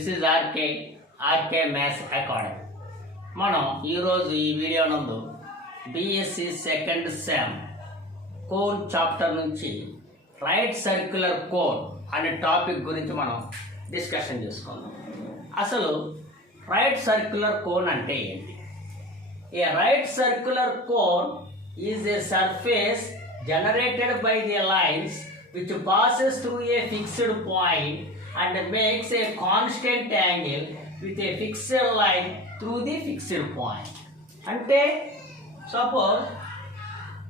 This is RK maths academy. మనం ఈరోజు ఈ వీడియో నందు BSc second sem cone chapter నుంచి రైట్ సర్క్యులర్ కోన్ అనే టాపిక్ గురించి మనం డిస్కషన్ చేసుకుందాం. అసలు రైట్ సర్క్యులర్ కోన్ అంటే ఏంటి? A right circular cone is a surface generated by the lines which passes through a fixed point and makes a constant angle with a fixed line through the fixed point. Ante suppose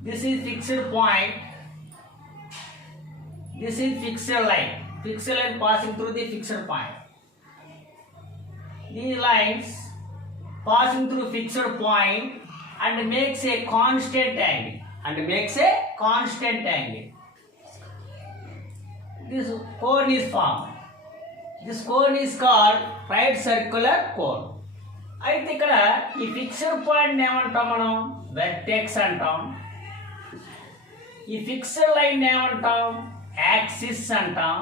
this is fixed point, this is fixed line passing through the fixed point. These lines passing through fixed point and makes a constant angle. This cone is formed. This cone is called right circular cone. అయితే ఇక్కడ ఈ fixed point ఏమంటాం మనం? Vertex అంటాం. ఈ fixed line ఏమంటాం? Axis అంటాం.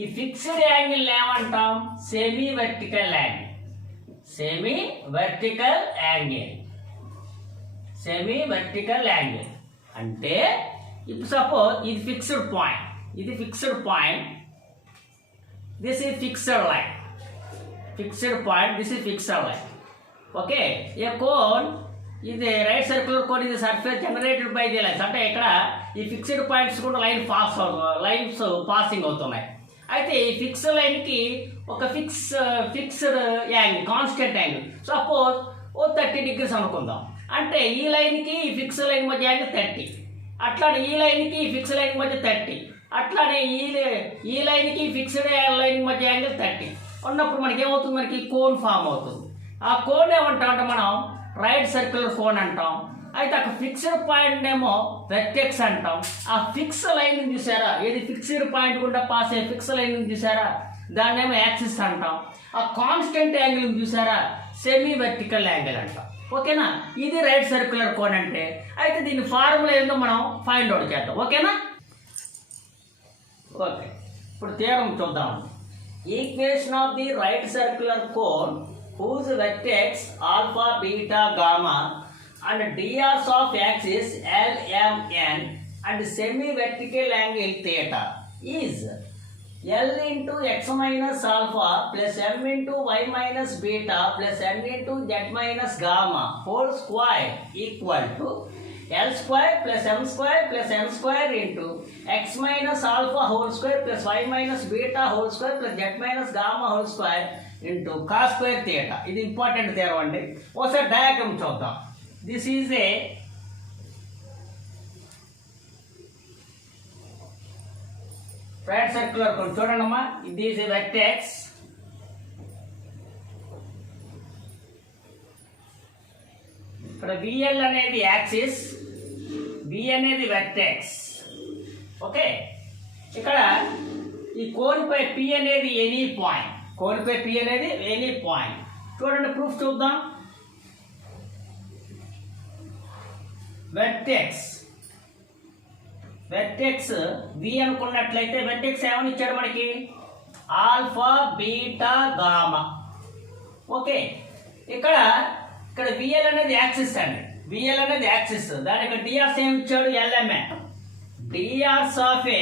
ఈ ఫిక్స్డ్ యాంగిల్ ఏమంటాం? Semi vertical angle. అంటే ఇప్పుడు సపోజ్ ఇది fixed point, this is fixed line. Okay, A cone ఇది రైట్ సర్క్యులర్ కోన్ ఇది surface generated by the lines. అంటే ఇక్కడ ఈ ఫిక్స్డ్ పాయింట్స్ కూడా లైన్స్ పాసింగ్ అవుతున్నాయి. అయితే ఈ ఫిక్స్డ్ లైన్కి ఒక fixed angle, constant angle suppose 30 degrees అనుకుందాం. అంటే ఈ లైన్కి ఈ ఫిక్స్ లైన్ మధ్య యాంగిల్ 30, అట్లానే ఈ లైన్కి ఈ ఫిక్స్ లైన్ మధ్య 30, అట్లానే ఈ లైన్కి ఫిక్స్డ్ లైన్ మధ్య యాంగిల్ 30 ఉన్నప్పుడు మనకి ఏమవుతుంది? మనకి కోన్ ఫామ్ అవుతుంది. ఆ కోన్ ఏమంటాం అంటే మనం రైట్ సర్క్యులర్ కోన్ అంటాం. అయితే అక్కడ ఫిక్స్డ్ పాయింట్ ఏమో వెర్టెక్స్ అంటాం. ఆ ఫిక్స్ లైన్ చూసారా, ఏది ఫిక్స్డ్ పాయింట్ గుండా పాస్ అయ్యే ఫిక్స్ లైన్ చూసారా, దాన్ని ఏమో యాక్సిస్ అంటాం. ఆ కాన్స్టెంట్ యాంగిల్ చూసారా, సెమీ వర్టికల్ యాంగిల్ అంటాం. ఓకేనా? ఇది రైట్ సర్క్యులర్ కోన్ అంటే. అయితే దీని ఫార్ములా ఏందో మనం ఫైండ్ అవుట్ చేద్దాం. ఓకేనా? ఓకే, ఇప్పుడు థియరం చూద్దాం. Equation of the right circular cone whose vertex alpha beta gamma and DRs of axis LMN and semi vertical angle theta is L into x minus alpha plus m into y minus beta plus n into z minus gamma whole square equal to L square plus m square plus n square into x minus alpha whole square plus y minus beta whole square plus z minus gamma whole square into cos square theta. ఇది important theorem అండి. ఒకసారి diagram చూద్దాం. This is a right circular cone. చూడండి అమ్మా, ఇది is vertex, ఇక్కడ VL అనేది axis, B అనేది వెర్టెక్స్. ఓకే, ఇక్కడ ఈ కోన్ పై P అనేది ఎనీ పాయింట్, చూడండి ప్రూఫ్ చూద్దాం. వెర్టెక్స్ V అనుకున్నట్లయితే వెర్టెక్స్ ఏమని ఇచ్చాడు మనకి? Alpha beta gamma. ఓకే, ఇక్కడ VL అనేది యాక్సిస్ అండి, దానికి డిఆర్స్ ఏమి ఇచ్చాడు? LMN. DRs of a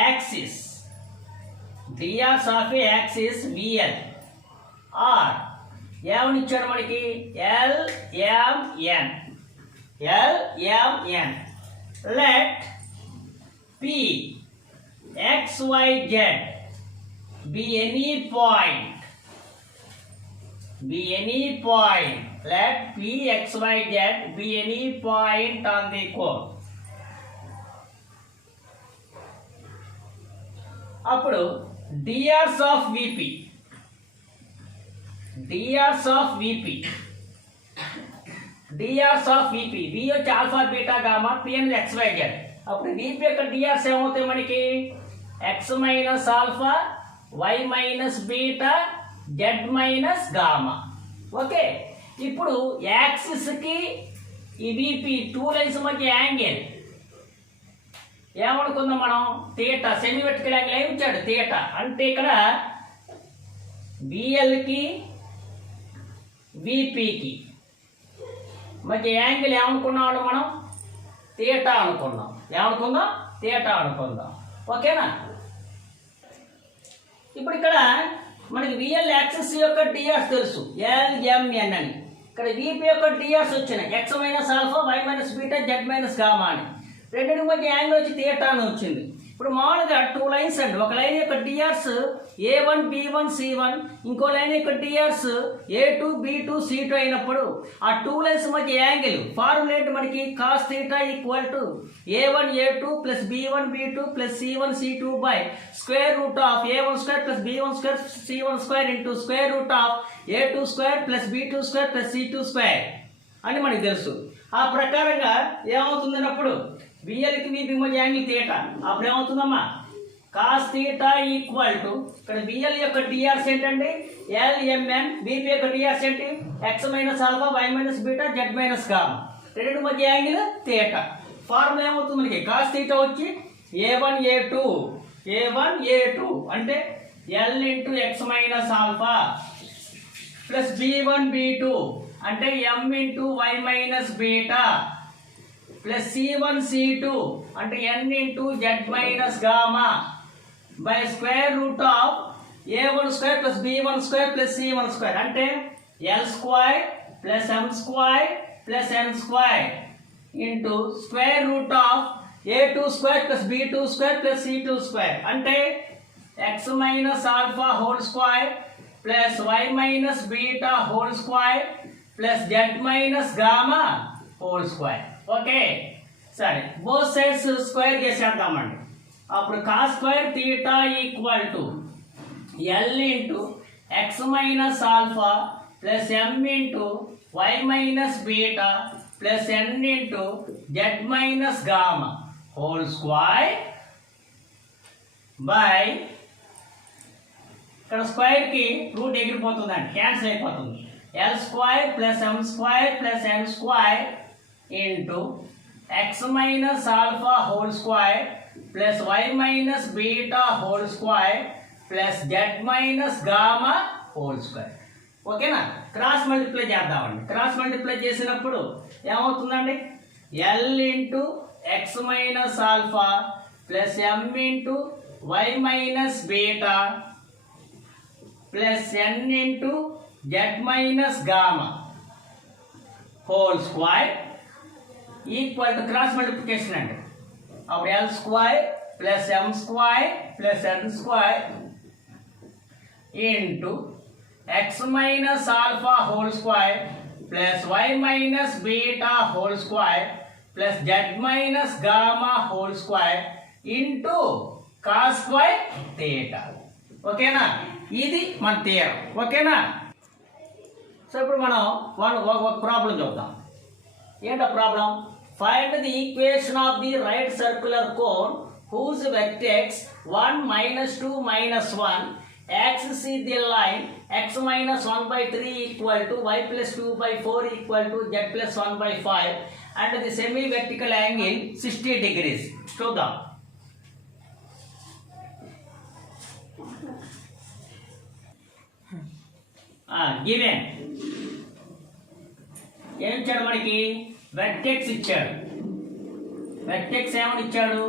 axis VL are ఏమని ఇచ్చాడు మనకి? LMN. Let P x y z be any point. Let P x y z be any point on the cone. అప్పుడు డిఆర్స్ ఆఫ్ VP V వచ్చి alpha beta gamma, P అనేది XYZ. అప్పుడు VP యొక్క DRs ఏమవుతాయి మనకి? x minus alpha, y minus beta, z minus gamma. Okay, ఇప్పుడు axis కి ఈ VP 2 లైన్స్ మధ్య యాంగిల్ ఏమనుకుందాం మనం, థీటా సెమీ వెర్టికల్ యాంగిల్ ఏమి ఇచ్చాడు థీటా అంటే ఇక్కడ బిఎల్కి విపికి మధ్య యాంగిల్ ఏమనుకున్నాడు మనం, థీటా అనుకుందాం. ఏమనుకుందాం, థీటా అనుకుందాం. ఓకేనా. ఇప్పుడు ఇక్కడ మనకి విఎల్ యాక్సిస్ యొక్క డిఆర్స్ తెలుసు, ఎల్ఎంఎన్ అని. ఇక్కడ విపి యొక్క డిఆర్స్ వచ్చినాయి, x minus alpha, y minus beta, z minus gamma అని. రెండింటి మధ్య యాంగిల్ వచ్చి థీటా అని వచ్చింది. ఇప్పుడు మామూలుగా 2 లైన్స్ అండి, ఒక లైన్ యొక్క డిఆర్స్ A1 B1 C1, ఇంకో లైన్ యొక్క డిఆర్స్ A2 B2 C2 అయినప్పుడు ఆ 2 లైన్స్ మధ్య యాంగిల్ ఫార్ములా ఏంటి మనకి, cos θ equal to A1 A2 plus B1 B2 plus C1 C2 by square root of A1 square plus B1 square C1 square into square root of A2 square plus B2 square plus C2 square అని మనకి తెలుసు. ఆ ప్రకారంగా ఏమవుతుందన్నప్పుడు బిఎల్కి VP మధ్య angle theta, అప్పుడు ఏమవుతుందమ్మా, కాస్ థీటా ఈక్వల్ టు ఇక్కడ బిఎల్ యొక్క డిఆర్స్ ఏంటండి ఎల్ఎంఎన్, బీపీ యొక్క డిఆర్స్ ఏంటి x minus alpha, y minus beta, z minus gamma. రెండింటి మధ్య యాంగిల్ థీటా. ఫార్ములా ఏమవుతుంది మనకి, కాస్ థీటా వచ్చి A1 A2 అంటే L into x minus alpha plus B1 B2 అంటే M into y minus beta plus C1 C2 అంటే N into z minus gamma by square root of A1 square plus B1 square plus C1 square అంటే L square plus M square plus N square into square root of A2 square plus B2 square plus C2 square అంటే x minus alpha whole square plus y minus beta whole square plus z minus gamma whole square. Okay సరే, both sides square చేసేద్దామండి. అప్పుడు cos square theta equal to L into x minus alpha plus M into y minus beta plus N into z minus gamma whole square by ఇక్కడ స్క్వేర్కి root ఎగిరిపోతుందండి, cancel అయిపోతుంది. L square plus M square plus N square into x minus alpha whole square plus y minus beta whole square plus z minus gamma whole square. ఓకేనా. Cross multiply చేద్దామండి. Cross multiply చేసినప్పుడు ఏమవుతుందండి, L into x minus alpha plus M into y minus beta plus N into z minus gamma whole square equal to cross multiplication అండి. అప్పుడు L square plus M square plus N square into x minus alpha whole square plus y minus beta whole square plus z minus gamma whole square into cos square theta. ఓకేనా, ఇది మన theorem. ఓకేనా. So ఇప్పుడు మనం ఒక problem చూద్దాం. ఏంటో problem, find the equation of the right circular cone whose vertex 1 minus 2 minus 1 axis is the line x minus 1 by 3 equal to y plus 2 by 4 equal to z plus 1 by 5 and the semi vertical angle 60 degrees. చూద్దాం. Given ఏం ఇచ్చాడు మనకి, vertex ఇచ్చాడు. Vertex ఏమని ఇచ్చాడు,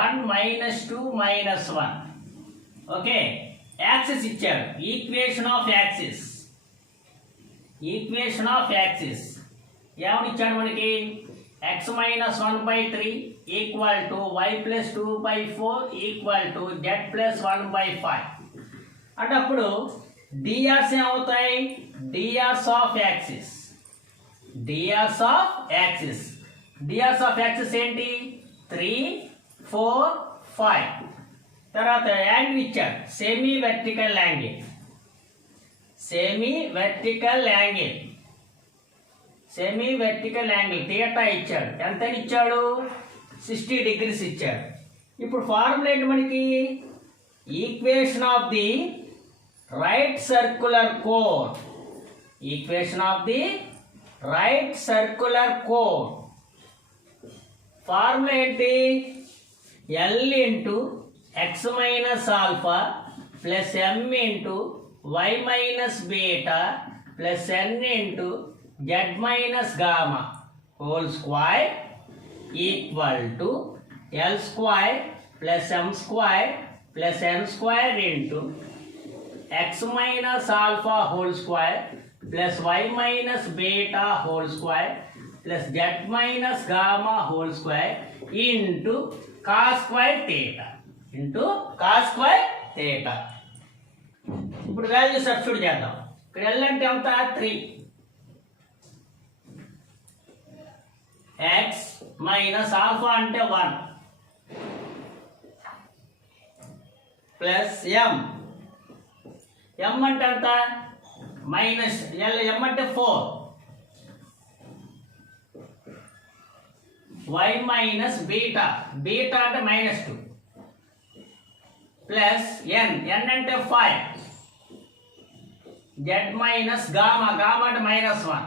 1 minus 2 minus 1. Okay, axis ఇచ్చాడు, equation of axis. Equation of axis ఏమని ఇచ్చాడు మనకి, x minus 1 by 3 equal to y plus 2 by 4 equal to z plus 1 by 5. అంటే అప్పుడు డిఆర్స్ ఏమవుతాయి, DRs of axis. DRs of axis, DRs of axis ఏంటి, 3 4 5. తర్వాత angle ఇచ్చాడు, semi vertical angle. Semi vertical angle, semi vertical angle theta ఇచ్చాడు. ఎంత ఇచ్చాడు, 60 degrees ఇచ్చాడు. ఇప్పుడు ఫార్ములా ఏంటి మనకి, equation of the right circular cone. Equation of the right circular cone formula ఏంటి, L into x minus alpha plus m into y minus beta plus n into z minus gamma whole square equal to L square plus m square plus n square into x minus alpha whole square plus y minus beta whole square plus z minus gamma whole square into cos square theta into cos square theta. ఇప్పుడు value substitute చేద్దాం. ఇక్కడ L అంటే ఎంత 3 x minus alpha అంటే 1 plus m అంటే ఎంత minus m అంటే 4 y minus beta అంటే -2 ప్లస్ n అంటే 5 z మైనస్ గామా అంటే -1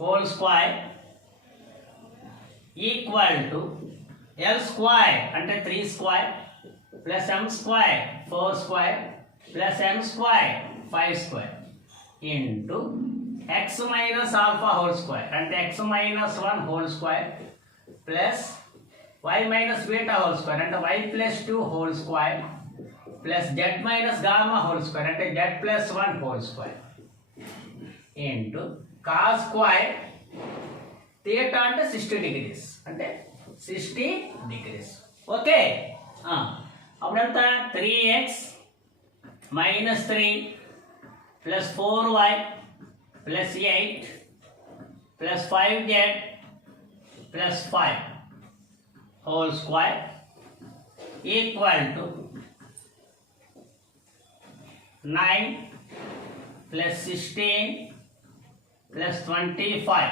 whole square equal to L square అంటే 3 square plus m square 4 square plus n square 5 square into x minus alpha whole square అంటే x minus 1 whole square plus y minus beta whole square అంటే y plus 2 whole square plus z minus gamma whole square అంటే z plus 1 whole square into cos square theta అంటే 60 degrees అంటే 60 degrees. Okay అప్పుడంత 3x minus 3 plus 4y plus 8 plus 5z plus 5 whole square equal to 9 plus 16 plus 25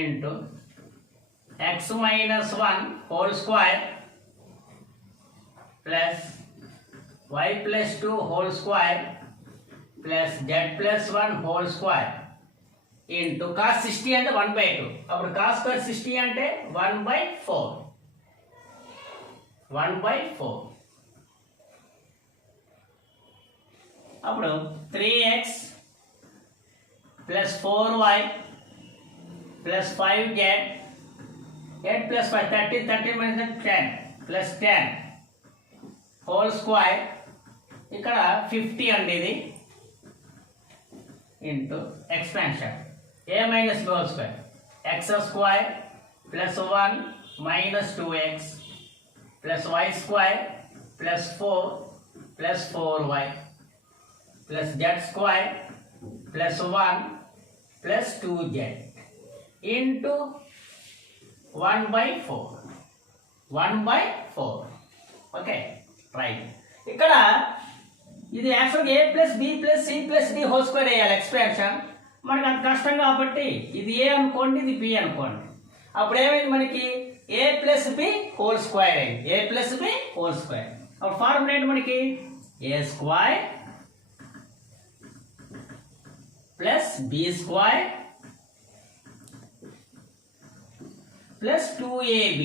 into x minus 1 whole square plus y plus 2 whole square plus z plus 1 whole square into cos 60 అంటే 1/2 అప్పుడు cos square 60 అంటే 1/4 అప్పుడు 3x plus 4y plus 5z 8 plus 5 30 minus 10 plus 10 whole square ఇక్కడ 50 అండి ఇది into expansion a minus b whole square x square plus 1 minus 2x plus y square plus 4 plus 4y plus z square plus 1 plus 2z into 1/4 okay right. ఇక్కడ ఇది యాక్చువల్గా a plus b plus c plus d whole square వేయాలి expansion. మనకు అంత కష్టం కాబట్టి ఇది a అనుకోండి ఇది b అనుకోండి. అప్పుడు ఏమైంది మనకి a plus b whole square అయింది a plus b whole square. అప్పుడు ఫార్ములా ఏంటి మనకి a square plus b square plus 2ab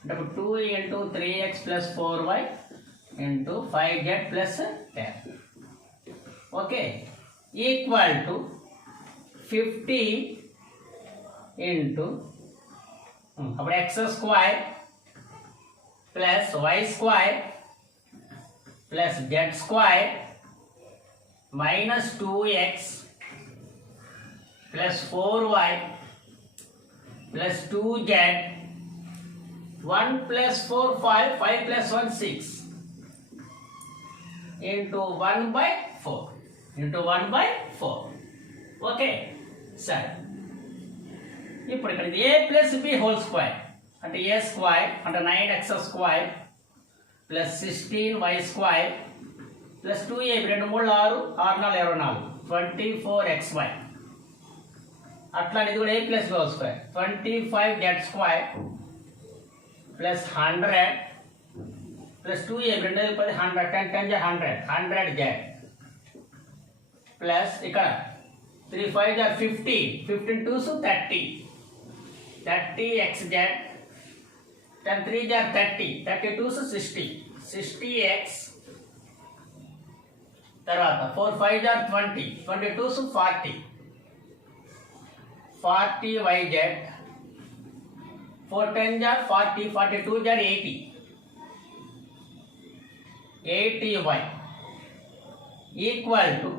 అంటే 2 into 3x plus 4y into 5z plus 10 okay equal to 50 into అప్పుడు x square plus y square plus z square minus 2x plus 4y plus 2z 1 plus 4 5 5 plus 1 6 into 1/4 okay సరే. ఇప్పుడు ఇక్కడ a plus b whole square అంటే a square అంటే 9x square plus 16y square plus 2ab 2 3 6 6 4 24 24xy అట్లా ఇది కూడా a plus b whole square 25z square plus 100 plus 2ab 2 10 100 10 10 100 100z plus ఇక్కడ 3 5 are 15. 15 2s 30. 30 xz. 10 3 are 30. 30 2s 60. 60x. తర్వాత 4 5 are 20. 20 2s 40. 40 yz. 4 10 are 40. 42 are 80. 80y equal to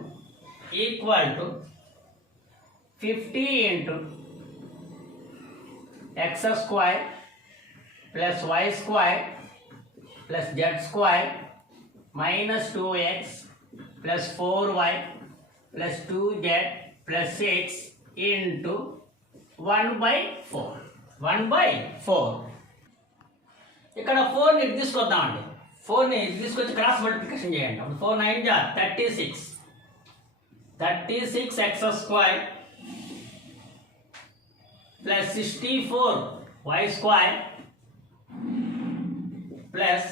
50 into x square plus y square plus z square minus 2x plus 4y plus 2z plus 6 into 1/4. 1/4. ఇక్కడ 4ని తీసుకొద్దామండి. 4ని తీసుకొచ్చి cross multiplication చేయండి. అప్పుడు 4 9 జా 36. 36 x square plus 64 y square plus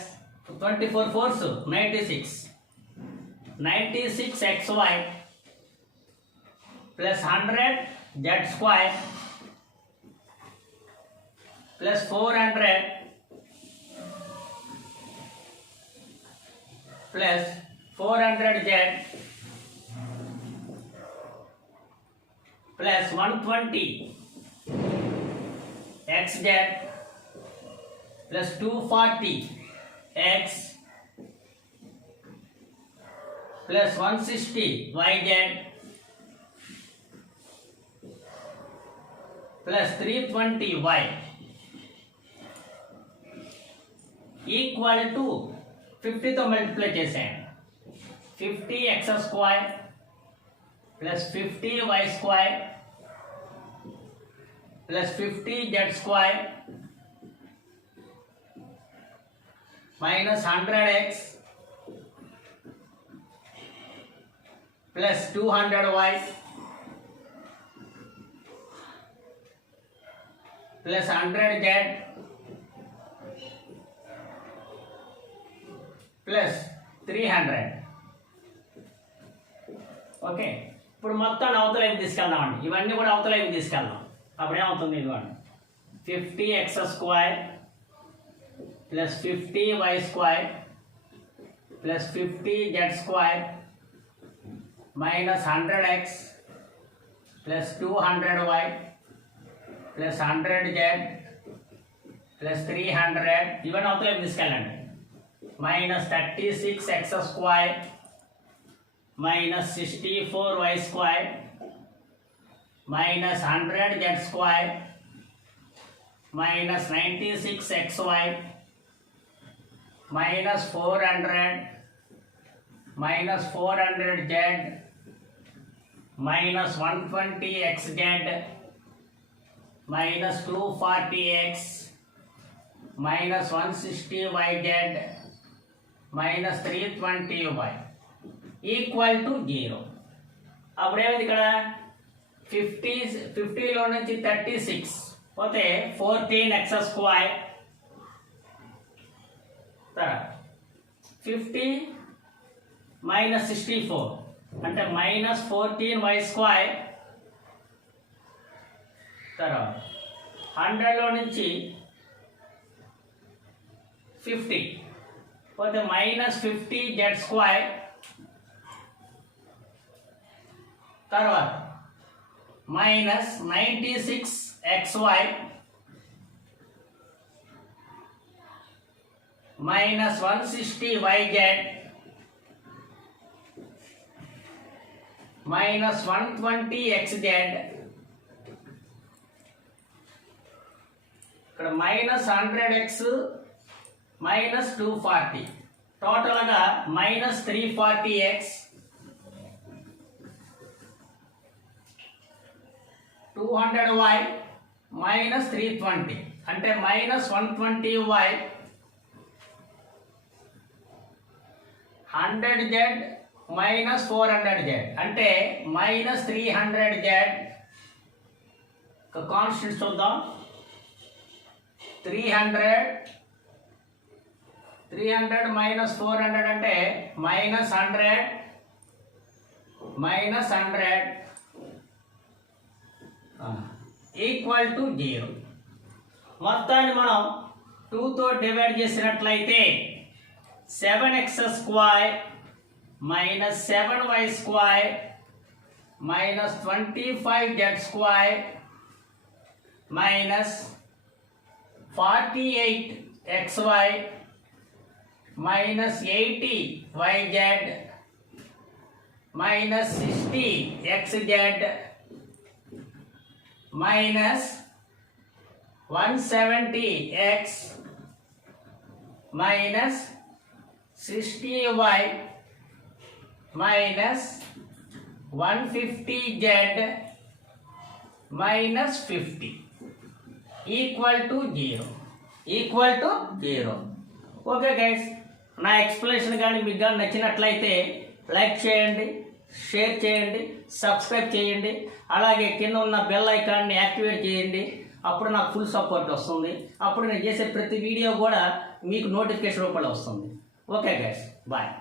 24 4s 96. 96 xy plus 100 z square plus 400 plus 400z plus 120 xz plus 240 x plus 160 yz plus 320 y equal to 50 తో multiply చేసేయండి. 50 x square plus 50 y square plus 50 z square minus 100x plus 200y plus 100z plus 300. Okay, ఇప్పుడు మొత్తాన్ని అవతలైపు తీసుకెళ్దామండి. ఇవన్నీ కూడా అవతలైపు తీసుకెళ్దాం. అప్పుడు ఏమవుతుంది? ఇదిగోండి 50 x square plus 50 y square plus 50 z square minus 100x plus 200y plus 100z plus 300. ఇవన్నీ అవతలైపు తీసుకెళ్ళండి. minus 36 x square minus 64 y square minus 100 z square minus 96 xy minus 400 minus 400z minus 120 xz minus 240x minus 160 yz minus 320y equal to 0. అప్పుడేమైంది ఇక్కడ 50లో నుంచి 36 పోతే 14 x square 50 minus 64 అంటే minus 14 y square. తర్వాత 100లో నుంచి 50 పోతే minus 50 z square. తర్వాత minus 96 xy minus 160 yz minus 120 xz. ఇక్కడ minus 100x minus 240 టోటల్గా minus 340x 200y minus 320 అంటే minus 120y 100z minus 400z అంటే minus 300z. కాన్స్టెంట్స్ చూద్దాం. 300 minus 400 అంటే minus 100 minus 100 ఈక్వల్ టు 0. మొత్తాన్ని మనం 2తో డివైడ్ చేసినట్లయితే 7x² minus 7y² minus 25z² minus 48xy minus 80yz minus 60xz minus 170x minus 60y minus 150z minus 50 equal to 0. Okay guys, నా explanation కానీ మీకు కానీ నచ్చినట్లయితే లైక్ చేయండి, షేర్ చేయండి, సబ్స్క్రైబ్ చేయండి. అలాగే కింద ఉన్న బెల్ ఐకాన్ని యాక్టివేట్ చేయండి. అప్పుడు నాకు ఫుల్ సపోర్ట్ వస్తుంది. అప్పుడు నేను చేసే ప్రతి వీడియో కూడా మీకు నోటిఫికేషన్ రూపంలో వస్తుంది. Okay guys, bye.